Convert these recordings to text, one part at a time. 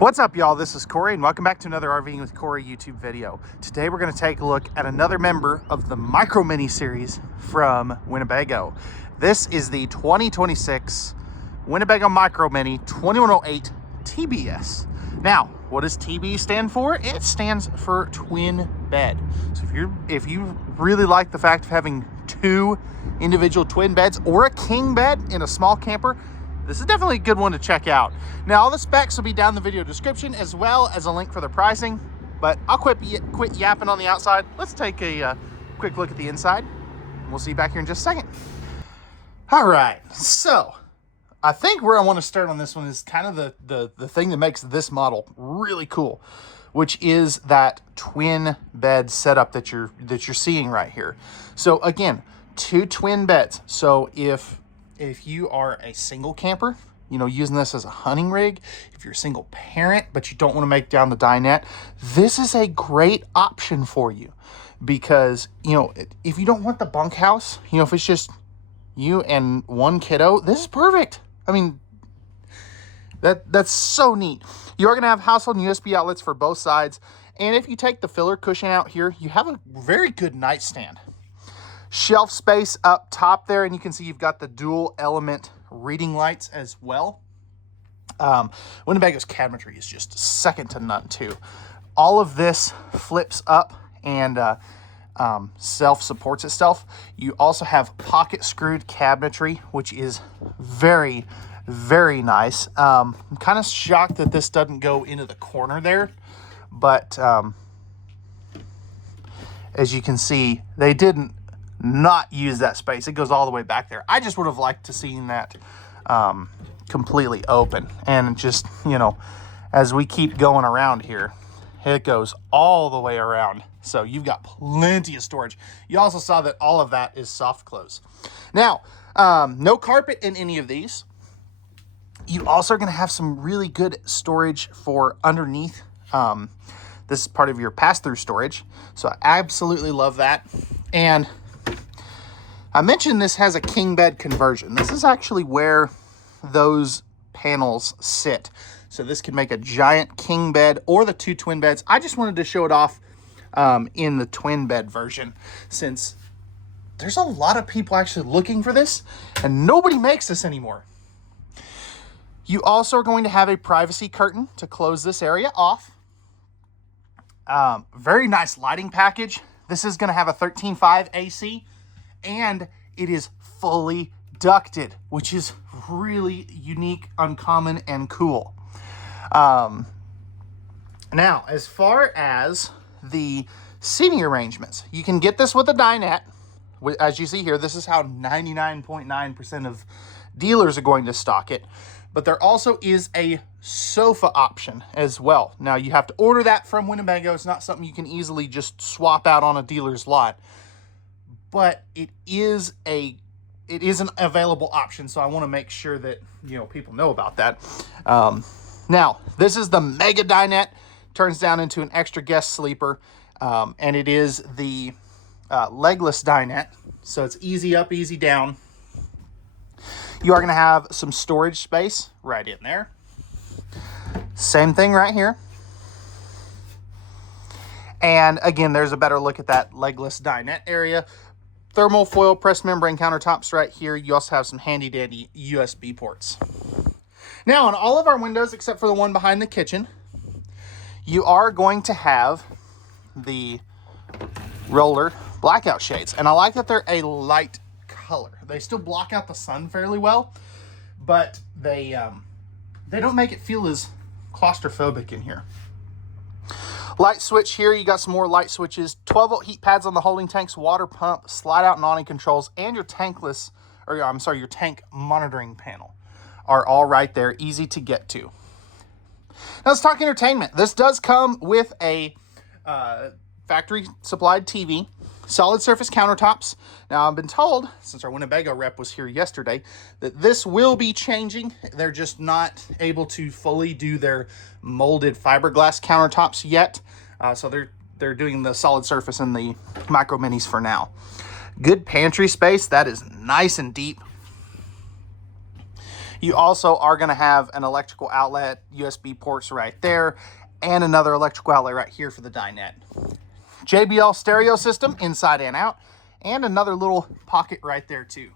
What's up, y'all? This is Corey, and welcome back to another RVing with Corey YouTube video. Today we're going to take a look at another member of the Micro Minnie series from Winnebago. This is the 2026 Winnebago Micro Minnie 2108TBS. Now, what does TB stand for? It stands for twin bed. So if you really like the fact of having two individual twin beds or a king bed in a small camper, this is definitely a good one to check out. Now, all the specs will be down in the video description, as well as a link for the pricing, but I'll quit yapping on the outside. Let's take a quick look at the inside. We'll see you back here in just a second. All right, so I think where I want to start on this one is kind of the thing that makes this model really cool, which is that twin bed setup that you're seeing right here. So again, two twin beds. So if you are a single camper, you know, using this as a hunting rig, if you're a single parent, but you don't want to make down the dinette, this is a great option for you because, you know, if you don't want the bunkhouse, you know, if it's just you and one kiddo, this is perfect. I mean, that's so neat. You're going to have household and USB outlets for both sides. And if you take the filler cushion out here, you have a very good nightstand. Shelf space up top there, and you can see you've got the dual element reading lights as well. Winnebago's cabinetry is just second to none too. All of this flips up and self-supports itself. You also have pocket screwed cabinetry, which is very, very nice. I'm kind of shocked that this doesn't go into the corner there, but as you can see, they didn't not use that space. It goes all the way back there. I just would have liked to seen that completely open, and just, you know, as we keep going around here, it goes all the way around, so you've got plenty of storage. You also saw that all of that is soft close. Now, no carpet in any of these. You also are going to have some really good storage for underneath. This is part of your pass-through storage, so I absolutely love that. And I mentioned this has a king bed conversion. This is actually where those panels sit. So this can make a giant king bed or the two twin beds. I just wanted to show it off in the twin bed version, since there's a lot of people actually looking for this and nobody makes this anymore. You also are going to have a privacy curtain to close this area off. Very nice lighting package. This is going to have a 13.5 AC, and it is fully ducted, which is really unique, uncommon, and cool. Now, as far as the seating arrangements, you can get this with a dinette. As you see here, this is how 99.9% of dealers are going to stock it. But there also is a sofa option as well. Now, you have to order that from Winnebago. It's not something you can easily just swap out on a dealer's lot. But it is an available option, so I want to make sure that, you know, people know about that. Now, this is the mega dinette. Turns down into an extra guest sleeper, and it is the legless dinette, so it's easy up, easy down. You are going to have some storage space right in there. Same thing right here. And again, there's a better look at that legless dinette area. Thermal foil pressed membrane countertops right here. You also have some handy dandy USB ports. Now, on all of our windows, except for the one behind the kitchen, you are going to have the roller blackout shades. And I like that they're a light color. They still block out the sun fairly well, but they don't make it feel as claustrophobic in here. Light switch here, you got some more light switches, 12-volt heat pads on the holding tanks, water pump, slide out and awning controls, and your your tank monitoring panel are all right there, easy to get to. Now let's talk entertainment. This does come with a factory supplied TV, solid surface countertops. Now, I've been told, since our Winnebago rep was here yesterday, that this will be changing. They're just not able to fully do their molded fiberglass countertops yet. So they're doing the solid surface and the Micro Minis for now. Good pantry space. That is nice and deep. You also are going to have an electrical outlet, USB ports right there, and another electrical outlet right here for the dinette. JBL stereo system inside and out, and another little pocket right there too.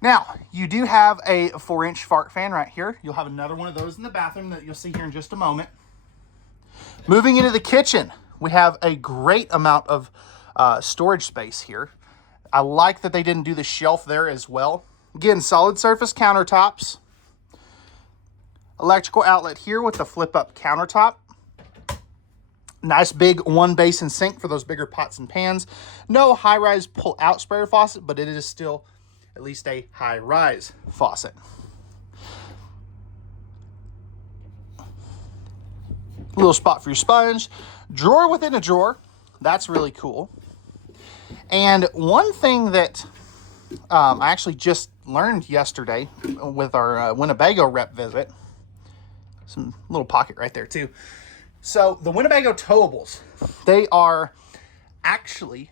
Now, you do have a 4-inch fart fan right here. You'll have another one of those in the bathroom that you'll see here in just a moment. Moving into the kitchen, we have a great amount of storage space here. I like that they didn't do the shelf there as well. Again, solid surface countertops. Electrical outlet here with the flip-up countertop. Nice big one basin sink for those bigger pots and pans. No high-rise pull-out sprayer faucet, but it is still at least a high-rise faucet. A little spot for your sponge. Drawer within a drawer. That's really cool. And one thing that I actually just learned yesterday with our Winnebago rep visit, some little pocket right there too. So the Winnebago towables, they are actually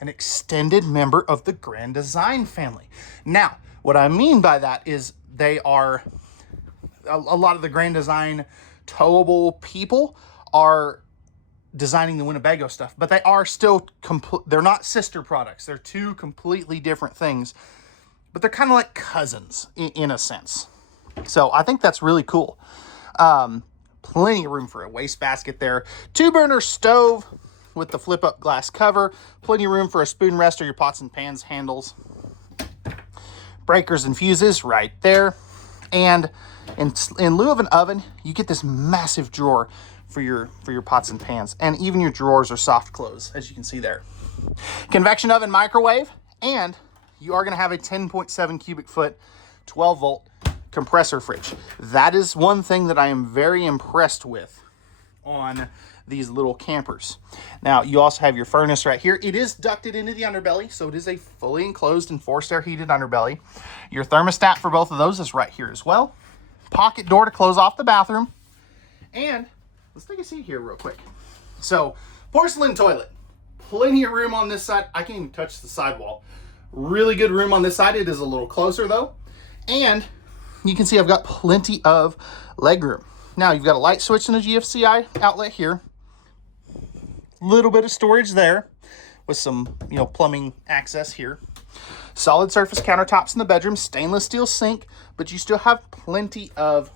an extended member of the Grand Design family. Now, what I mean by that is they are, a lot of the Grand Design towable people are designing the Winnebago stuff, but they are still, they're not sister products. They're two completely different things, but they're kind of like cousins in a sense. So I think that's really cool. Plenty of room for a wastebasket there. 2-burner stove with the flip-up glass cover. Plenty of room for a spoon rest or your pots and pans handles. Breakers and fuses right there. And in lieu of an oven, you get this massive drawer for your pots and pans. And even your drawers are soft close, as you can see there. Convection oven microwave. And you are going to have a 10.7 cubic foot, 12-volt compressor fridge. That is one thing that I am very impressed with on these little campers. Now, you also have your furnace right here. It is ducted into the underbelly, so it is a fully enclosed and forced air heated underbelly. Your thermostat for both of those is right here as well. Pocket door to close off the bathroom. And let's take a seat here real quick. So, porcelain toilet. Plenty of room on this side. I can't even touch the sidewall. Really good room on this side. It is a little closer though. And you can see I've got plenty of leg room. Now you've got a light switch and a GFCI outlet here. Little bit of storage there with some, plumbing access here. Solid surface countertops in the bedroom, stainless steel sink, but you still have plenty of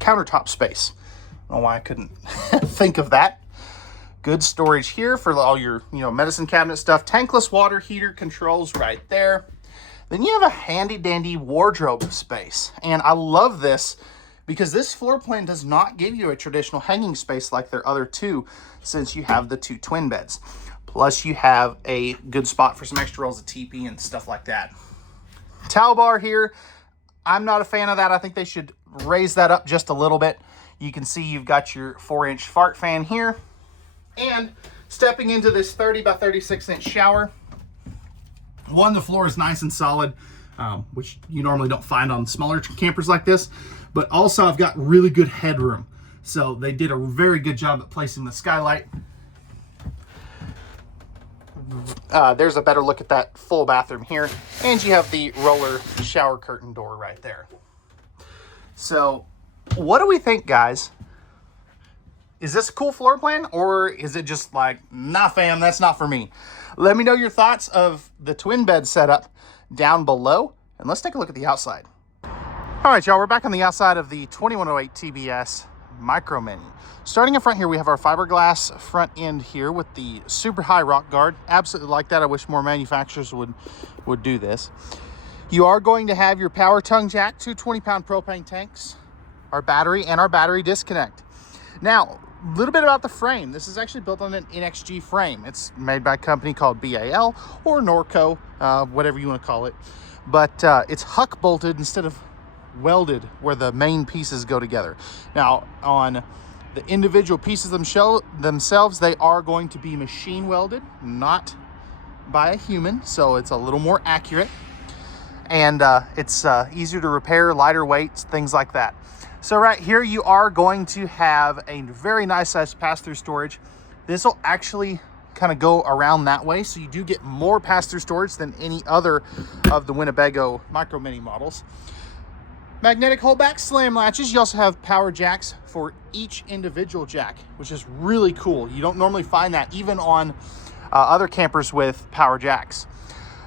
countertop space. I don't know why I couldn't think of that. Good storage here for all your, medicine cabinet stuff. Tankless water heater controls right there. Then you have a handy dandy wardrobe space. And I love this because this floor plan does not give you a traditional hanging space like their other two, since you have the 2 twin beds. Plus you have a good spot for some extra rolls of TP and stuff like that. Towel bar here. I'm not a fan of that. I think they should raise that up just a little bit. You can see you've got your 4-inch fart fan here. And stepping into this 30 by 36 inch shower. One, the floor is nice and solid, which you normally don't find on smaller campers like this. But also I've got really good headroom. So they did a very good job at placing the skylight. There's a better look at that full bathroom here. And you have the roller shower curtain door right there. So what do we think, guys? Is this a cool floor plan, or is it just like, nah fam, that's not for me? Let me know your thoughts of the twin bed setup down below, and let's take a look at the outside. All right, y'all, we're back on the outside of the 2108 TBS Micro Minnie. Starting in front here, we have our fiberglass front end here with the super high rock guard. Absolutely like that. I wish more manufacturers would do this. You are going to have your power tongue jack, 2 20-pound propane tanks, our battery, and our battery disconnect. Now, a little bit about the frame. This is actually built on an NXG frame. It's made by a company called BAL or Norco, whatever you want to call it. But it's huck bolted instead of welded where the main pieces go together. Now, on the individual pieces themselves, they are going to be machine welded, not by a human, so it's a little more accurate. And it's easier to repair, lighter weights, things like that. So right here, you are going to have a very nice size pass-through storage. This will actually kind of go around that way. So you do get more pass-through storage than any other of the Winnebago Micro Minnie models. Magnetic holdback slam latches. You also have power jacks for each individual jack, which is really cool. You don't normally find that even on other campers with power jacks.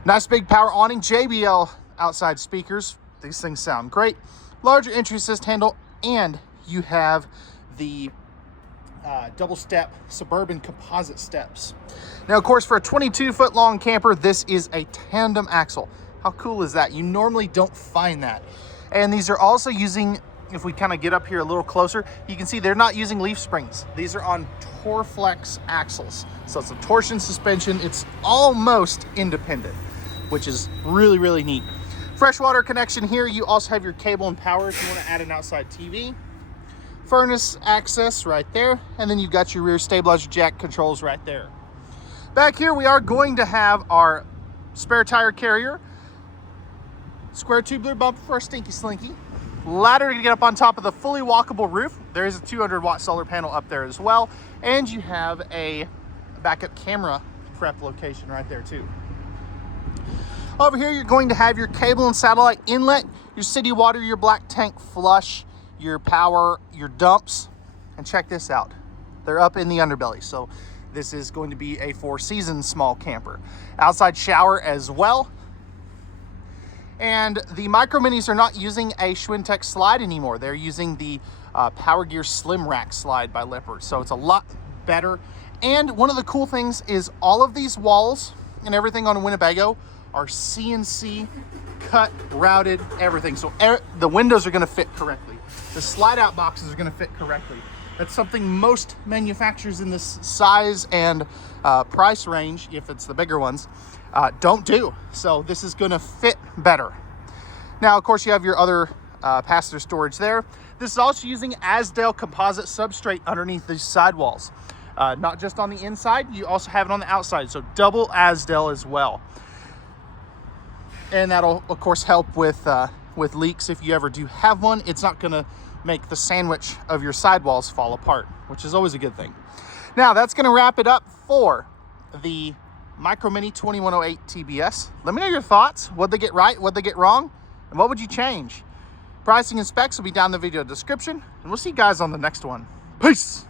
Nice big power awning, JBL outside speakers. These things sound great. Larger entry assist handle, and you have the double step Suburban composite steps. Now, of course, for a 22-foot long camper, this is a tandem axle. How cool is that? You normally don't find that. And these are also using, if we kind of get up here a little closer, you can see they're not using leaf springs. These are on Torflex axles. So it's a torsion suspension. It's almost independent, which is really, really neat. Freshwater connection here. You also have your cable and power if you want to add an outside TV. Furnace access right there. And then you've got your rear stabilizer jack controls right there. Back here, we are going to have our spare tire carrier. Square tubular bumper for our Stinky Slinky. Ladder to get up on top of the fully walkable roof. There is a 200-watt solar panel up there as well. And you have a backup camera prep location right there too. Over here, you're going to have your cable and satellite inlet, your city water, your black tank flush, your power, your dumps. And check this out. They're up in the underbelly. So this is going to be a 4-season small camper. Outside shower as well. And the Micro Minis are not using a Schwintek slide anymore. They're using the Power Gear Slim Rack slide by Lippert. So it's a lot better. And one of the cool things is all of these walls and everything on a Winnebago are CNC cut, routed, everything. So the windows are going to fit correctly. The slide out boxes are going to fit correctly. That's something most manufacturers in this size and price range, if it's the bigger ones, don't do. So this is going to fit better. Now, of course, you have your other pass-through storage there. This is also using Azdel composite substrate underneath these sidewalls. Not just on the inside, you also have it on the outside. So double Azdel as well. And that'll, of course, help with leaks if you ever do have one. It's not going to make the sandwich of your sidewalls fall apart, which is always a good thing. Now, that's going to wrap it up for the Micro Minnie 2108TBS. Let me know your thoughts. What'd they get right? What'd they get wrong? And what would you change? Pricing and specs will be down in the video description. And we'll see you guys on the next one. Peace!